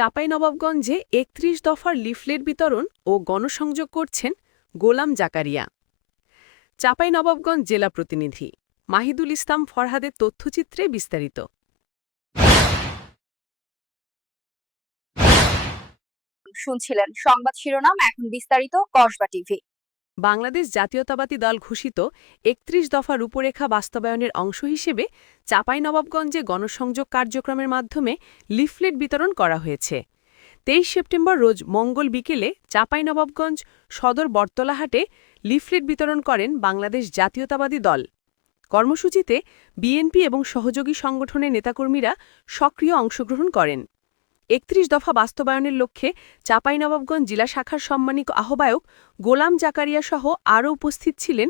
চাঁপাইনবাবগঞ্জে একত্রিশ দফার লিফলেট বিতরণ ও গণসংযোগ করছেন গোলাম জাকারিয়া। চাঁপাইনবাবগঞ্জ জেলা প্রতিনিধি মাহিদুল ইসলাম ফরহাদের তথ্যচিত্রে বিস্তারিত। শুনছিলেন সংবাদ শিরোনাম, এখন বিস্তারিত কসবা টিভি। বাংলাদেশ জাতীয়তাবাদী দল ঘোষিত একত্রিশ দফা রূপরেখা বাস্তবায়নের অংশ হিসেবে চাঁপাইনবাবগঞ্জে গণসংযোগ কার্যক্রমের মাধ্যমে লিফলেট বিতরণ করা হয়েছে। তেইশ সেপ্টেম্বর রোজ মঙ্গল বিকেলে চাঁপাইনবাবগঞ্জ সদর বটতলাহাটে লিফলেট বিতরণ করেন বাংলাদেশ জাতীয়তাবাদী দল। কর্মসূচিতে বিএনপি এবং সহযোগী সংগঠনের নেতাকর্মীরা সক্রিয় অংশগ্রহণ করেন। একত্রিশ দফা বাস্তবায়নের লক্ষ্যে চাঁপাইনবাবগঞ্জ জেলা শাখার সম্মানিত আহ্বায়ক গোলাম জাকারিয়া সহ আরও উপস্থিত ছিলেন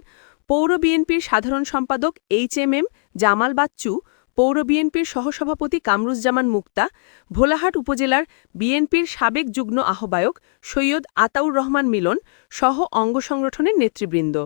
পৌর বিএনপির সাধারণ সম্পাদক H M M Jamal Bachchu, পৌর বিএনপির সহসভাপতি কামরুজ্জামান মুক্তা, ভোলাহাট উপজেলার বিএনপির সাবেক যুগ্ম আহ্বায়ক সৈয়দ আতাউর রহমান মিলন সহ অঙ্গ সংগঠনের নেতৃবৃন্দ।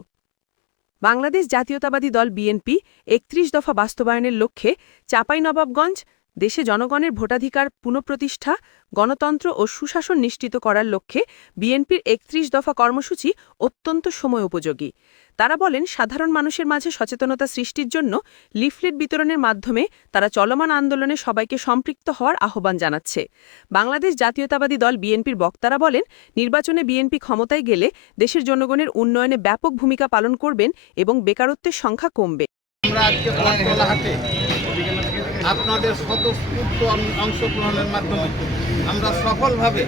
বাংলাদেশ জাতীয়তাবাদী দল বিএনপি একত্রিশ দফা বাস্তবায়নের লক্ষ্যে চাঁপাইনবাবগঞ্জ দেশে জনগণের ভোটাধিকার পুনঃপ্রতিষ্ঠা, গণতন্ত্র ও সুশাসন নিশ্চিত করার লক্ষ্যে বিএনপির একত্রিশ দফা কর্মসূচি অত্যন্ত সময় উপযোগী। তারা বলেন, সাধারণ মানুষের মাঝে সচেতনতা সৃষ্টির জন্য লিফলেট বিতরণের মাধ্যমে তারা চলমান আন্দোলনে সবাইকে সম্পৃক্ত হওয়ার আহ্বান জানাচ্ছে। বাংলাদেশ জাতীয়তাবাদী দল বিএনপির বক্তারা বলেন, নির্বাচনে বিএনপি ক্ষমতায় গেলে দেশের জনগণের উন্নয়নে ব্যাপক ভূমিকা পালন করবেন এবং বেকারত্বের সংখ্যা কমবে। আপনাদের স্বতঃস্ফূর্ত অংশগ্রহণের মাধ্যমে আমরা সফলভাবে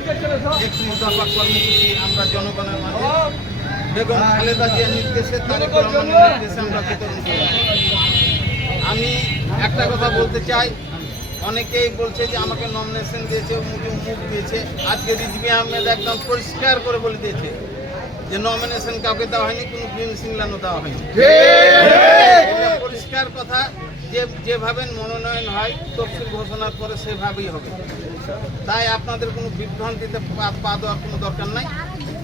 একত্রিশ দফা কর্মসূচি আমরা জনগণের মাঝে বেগম খালেদা জিয়ার নির্দেশে নির্দেশে আমরা বিতরণ আমি একটা কথা বলতে চাই। অনেকেই বলছে যে আমাকে নমিনেশন দিয়েছে, মুখে মুখ দিয়েছে। আজকে রিজবি আহমেদ একদম পরিষ্কার করে বলে দিয়েছে যে নমিনেশন কাউকে দেওয়া হয়নি, কোনো গ্রিন সিংলানো দেওয়া হয়নি। পরিষ্কার কথা। যে যেভাবে মনোনয়ন হয়, তফসিল ঘোষণার পরে সেভাবেই হবে। তাই আপনাদের কোনো বিভ্রান্তিতে পা দেওয়ার কোনো দরকার নাই।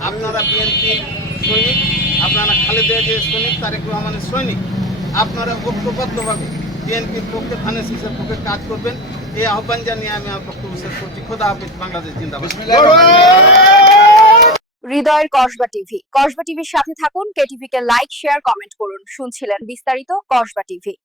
আপনারা বিএনপির সৈনিক, আপনারা খালেদা যে সৈনিক, তারেক রহমানের সৈনিক, আপনারা ঐক্যবদ্ধভাবে বিএনপির পক্ষে, ধানের পক্ষে কাজ করবেন। এই আহ্বান জানিয়ে আমি আমার বক্তব্য শেষ করছি। খোদা হাফিজ, বাংলাদেশ জিন্দাবাদ। হৃদয়ের কসবা টিভি। কসবা টিভির সাথে থাকুন কেটিভিকে লাইক, শেয়ার, কমেন্ট করুন। শুনছিলেন বিস্তারিত কসবা টিভি।